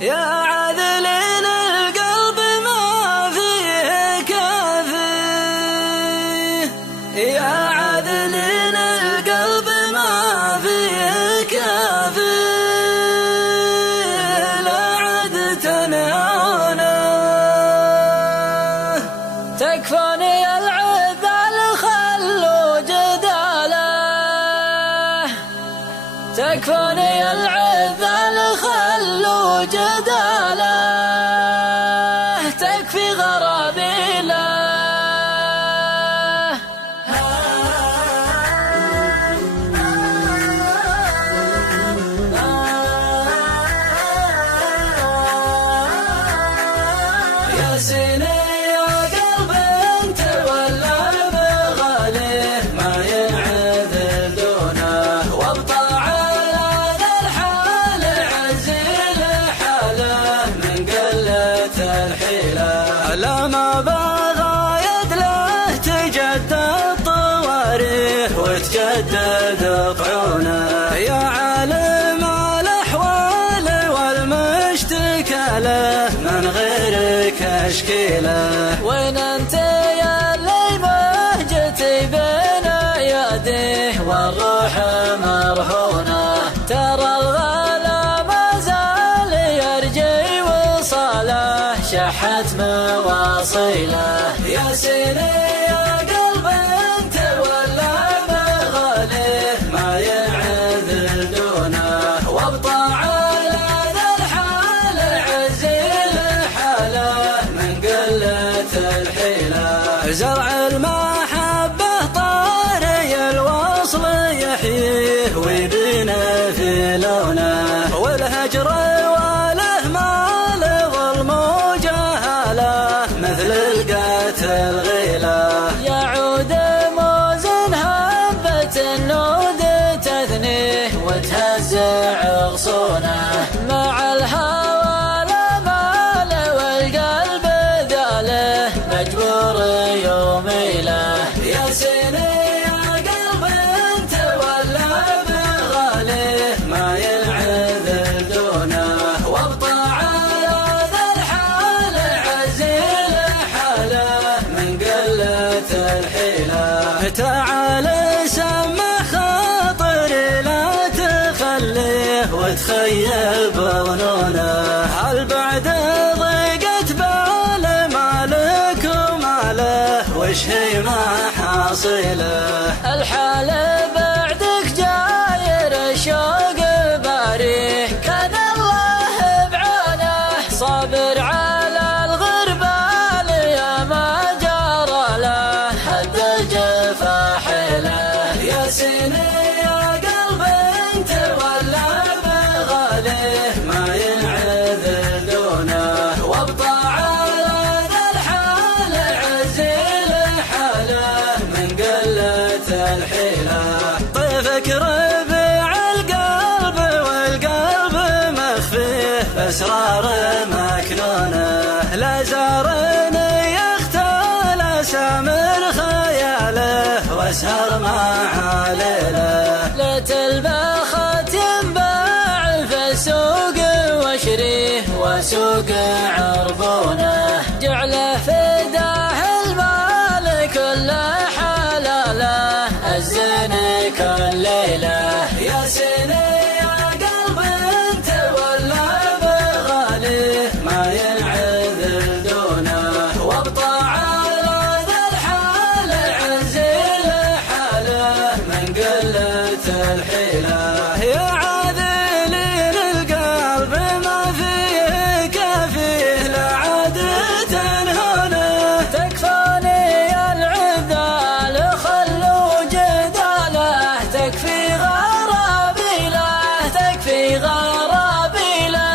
يا عاذلين القلب ما فيه كافيه، يا عاذلين القلب ما فيه كافيه، لا عد تنهونه تكفوني العذال خلوا جداله، تكفوني العذال خلوا جداله، تكفي غرابيله. يا سيني يا قلب انت ولا بغاليه ما ينعذل دونه، وابطى على ذا الحال عزيل حاله من قلة الحيلة. لا ما بغايد له تجدد طواريه وتجدد طعونه، يا عالم الاحوال والمشتكى له من غيرك اشكيله. وين انت يا اللي بهجتي بين يديه والروح مرهونه، ترى الغلا ما زال يرجي وصاله شحت مواصيله. يا سيني يا قلب انت ولا بغاليه ما ينعذل دونه، وابطى على ذا الحال عزيل حاله من قلة الحيلة. زرع المحبة طاري الوصل يحييه ويبينه في لونه، والهجر وله مال ظلم وجهاله مثل القاتل غيله. يعود موزن هبة النود تثنيه وتهزع غصونه، مع الهوى الامال والقلب ذاله مجبور يوميله. يا سيني يا قلب انت ولا بغاليه ما ينعذل دونه، وابطى على ذا الحال عزيل حاله من قلة الحيلة. تعال سمع خاطري لا تخليه وتخيب ظنونه، هل بعد ضيقت بال مالك وماله وش هي ما حاصله. الحال بعدك جاير الشوق باريه، كان الله بعونه صابر على الغربال يا ما جرى له حد الجفا حيله. يا سيني يا قلب انت ولا بغاليه ما ينعذل دونه، وابطى على ذا الحال عزيل حاله من قلة الحيلة. طيفك ربيع القلب والقلب مخفيه باسرار مكنونه، لا زارني يختال سامر خياله واسهر مع ليله. ليت البخت ينباع في السوق واشريه وسوق عربونه، جعله فداه المال كل حلاله الزين كل ليله. يا سيني يا قلب انت ولا بغاليه ما ينعذل دونه، وابطى على ذا الحال عزيل حاله من قلة الحيلة. يا عاذلين القلب ما فيه كافيه لا عاد تنهونه، تكفوني العذال خلوا جداله، تكفي غرابيله تكفي غرابيله.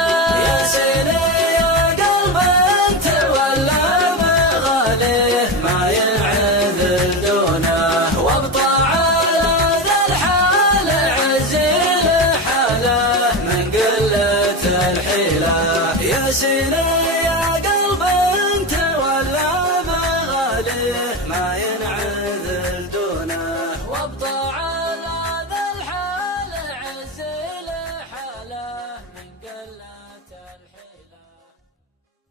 يا سيني يا قلب انت ولا بغاليه ما ينعذل دونه، وابطى على ذا الحال عزيل حاله من قلة الحيلة. يا سيني